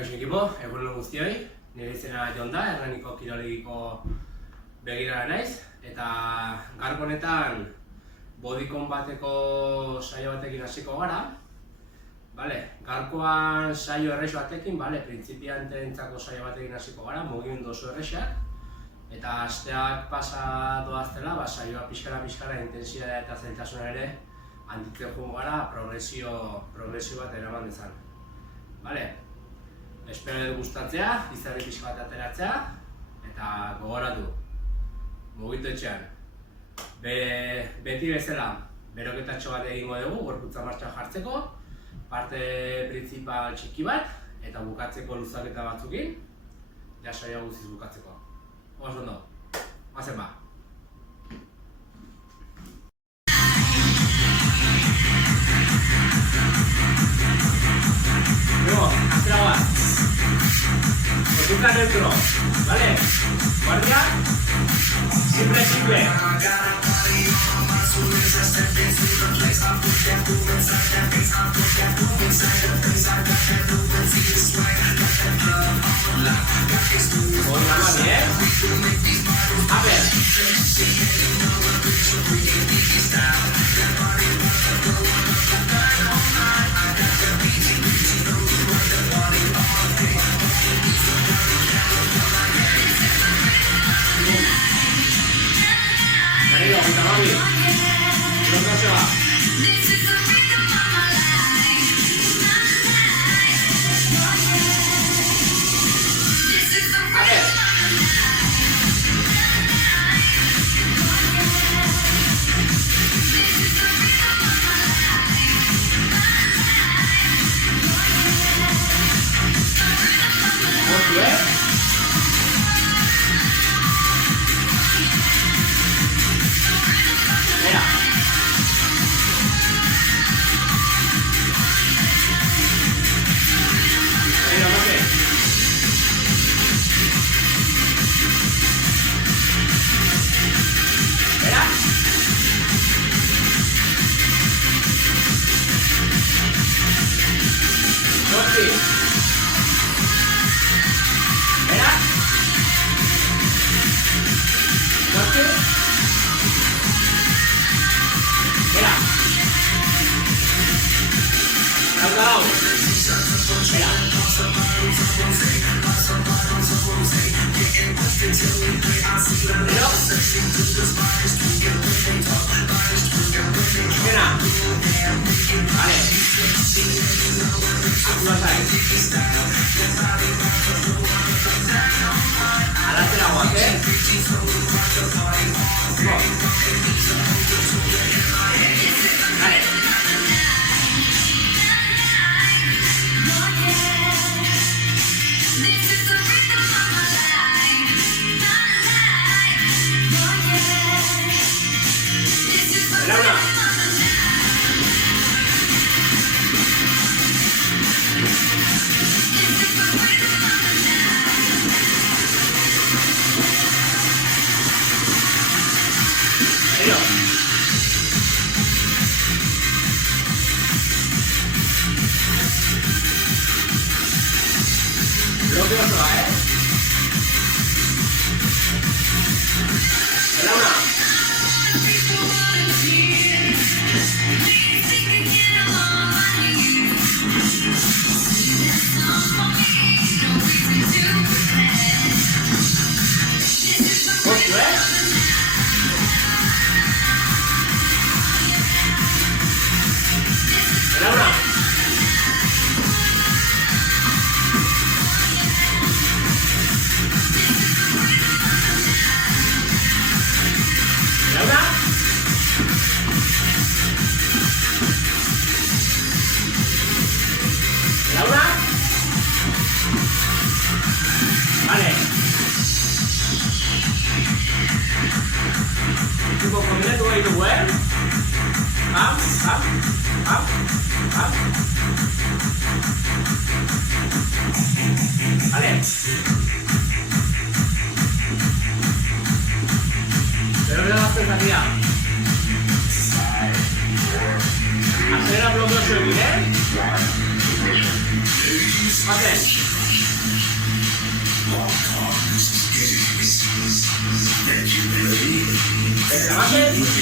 Kaixo ekipo, egunon guztioi, nire izena Jon da, Hernaniko kirolegiko begirara naiz, eta gaurko honetan bodycon bateko saio batekin hasiko gara. Gaurkoan saio errex batekin, printzipioentzako saio batekin hasiko gara, mugimendu oso errexak. Eta asteak pasa doaztela, saioa pixkara intensitatea eta zailtasuna ere handitzen joan gara progresio bat eraman dezan. Espero dut gustatzea, izarri pixka bat ateratzea, eta gogoratu, mugitu etxean. Beti bezala, beroketatxo bat egingo dugu, gorputza martxan jartzeko, parte printzipal txiki bat, eta bukatzeko luzaketa batzukin, ja saioa guztiz bukatzeko. Oaz ondo, oazen ba! Hacela va. Postura neutro, ¿vale? Guardia. Simple. Con la mano bien. A ver. Acelera bloqueo, ¿eh? Desde la base. A ver.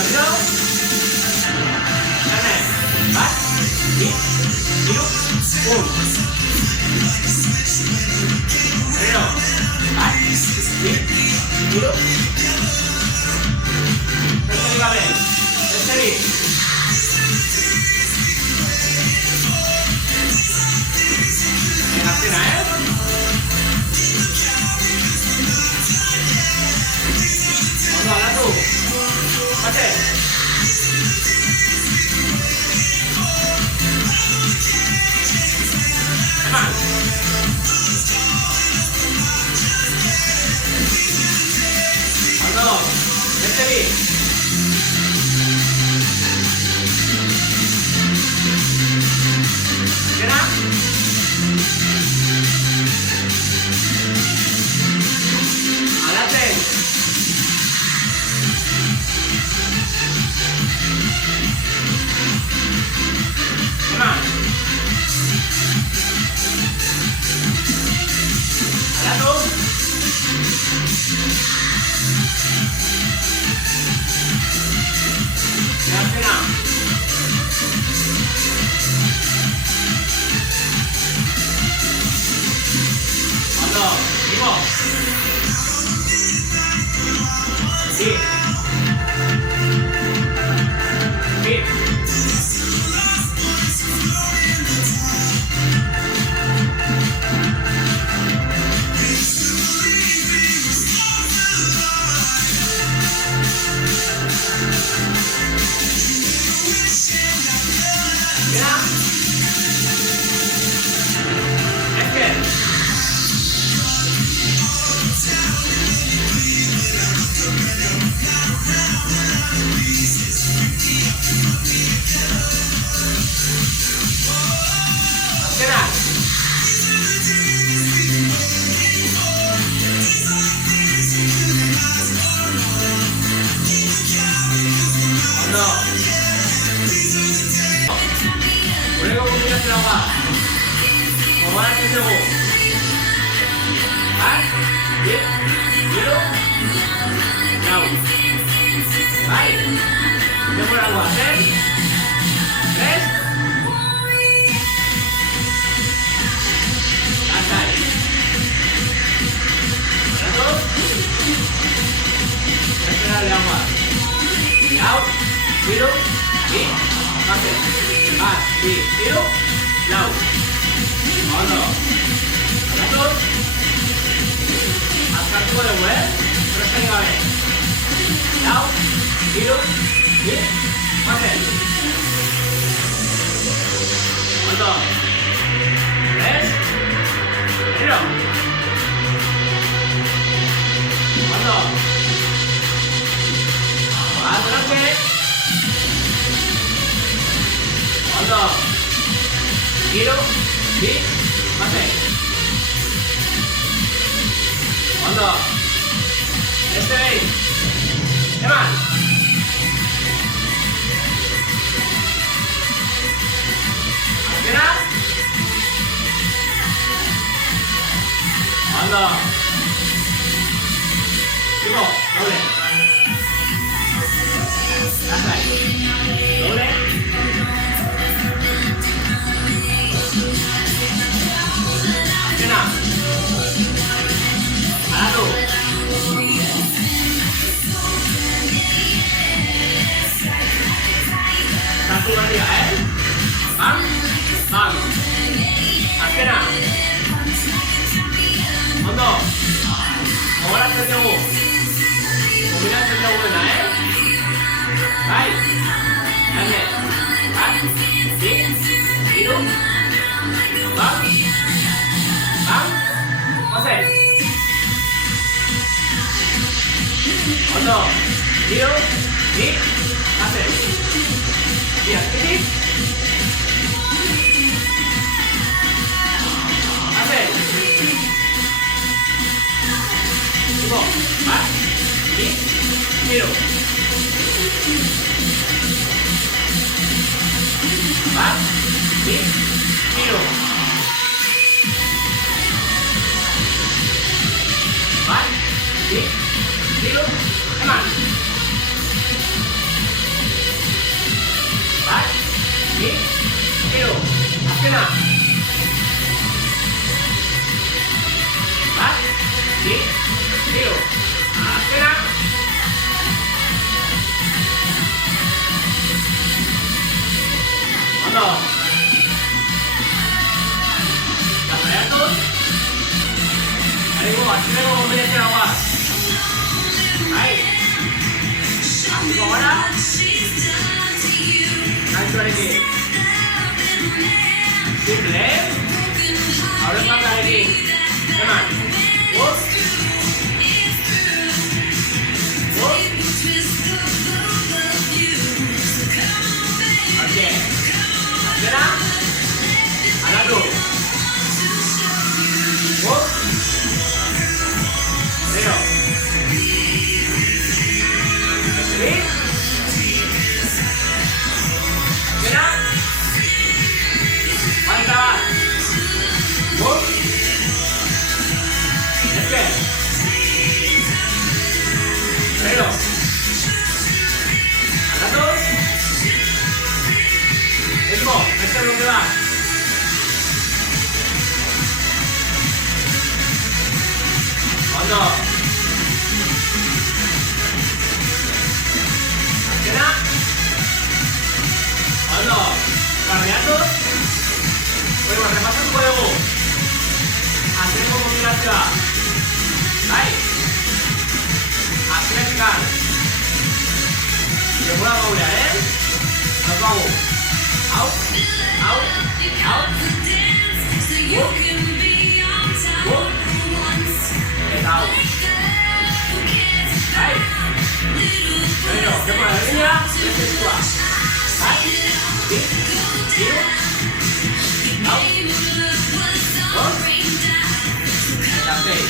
berriro. Hemen, bat, bi, hiru, berriro, bat, bi, hiru. Besterik gabe, besterik. Azkena, Ondo, aldatu. Bate. Eman. Ondo, beste bi. Azkena. Aldatzen. Eman. Aldatu. Azkena. Ondo, igo. Sí. Sí. Ya. Es que Azkena. Ondo. Hurrengo kombinazioa da. Gogoratzen dugu. Bat, bi, hiru, lau. Bai. Denbora goazen. 3. Lasai. Aldatu. Beste aldean goaz. Lau, hiru, bi, bate. Bat, bi, hiru, lau. Ondo. Aldatu. Azkartuko dugu, Besterik gabe. Lau, hiru, bi, bate. Ondo. 3. Berriro. Ondo. Adelante. Ondo. Hiru, bi, bate. Ondo. Beste behin. Eman. Azkena. Ondo. Igo, doble. Lasai. Doble. Azkena. Aldatu. Sartu berria, Bam, bam. Azkena. Ondo. Gogoratzen dugu. Kombinatzen dugu dena, Bai. Hemen. Bat, bi, hiru. Bam. Bam. Ozen. Ondo. Hiru, bi, bate. Bi azkenik. Bate. Igo. Bat, bi, hiru. Bat, bi, hiru. Bat, bi, hiru. Eman. azkena. Bat, bi, hiru. Azkena. Ondo. Lasaiatuz. Arigu, azkeneko kombinazioa guaz. Bai. Azko gara. Gaitzuarekin. Simple. Aurrez bandarekin. Eman. Guz. Guz. Hortxe. Azkena. Aldatu. Guz. Zero. Eseri. Azkena. Baita bat. Guz. Esker. Zero. Aldatu. Esmo, beste bloke bat. Ondo. Azkena. Ondo. Barreatuz. Bueno, repasatuko dugu. Azkeneko kombinazioa. Bai. Azkenetik. Segura gaurearen. Daukagu. Hau. Hau. Hau. Guk. Guk. Eta hau. Bai. Pero, kemo da línea, beste eskua. Bai. Bi. Hiru. Hau. Bost. Eta sei.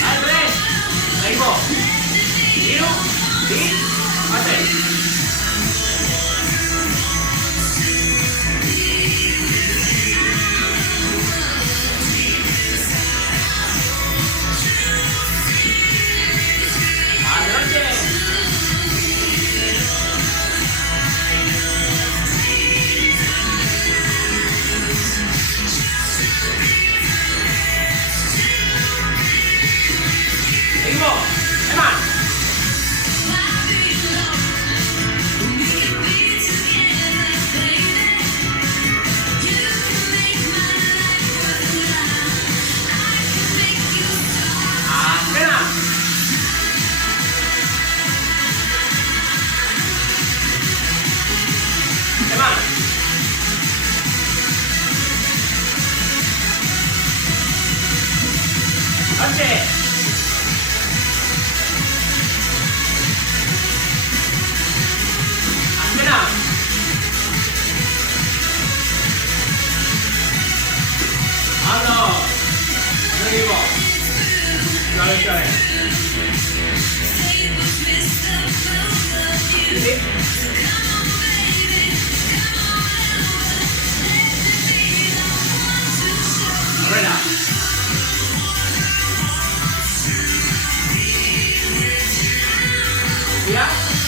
Bai, bai. Egingo. Hiru. Bi. Batei. Adelante. Seguimos. Eman. Azkena. Eman. Hortxe. Azkena. Ondo. Seguimos. Suave. Sí. Aurrera. Mira.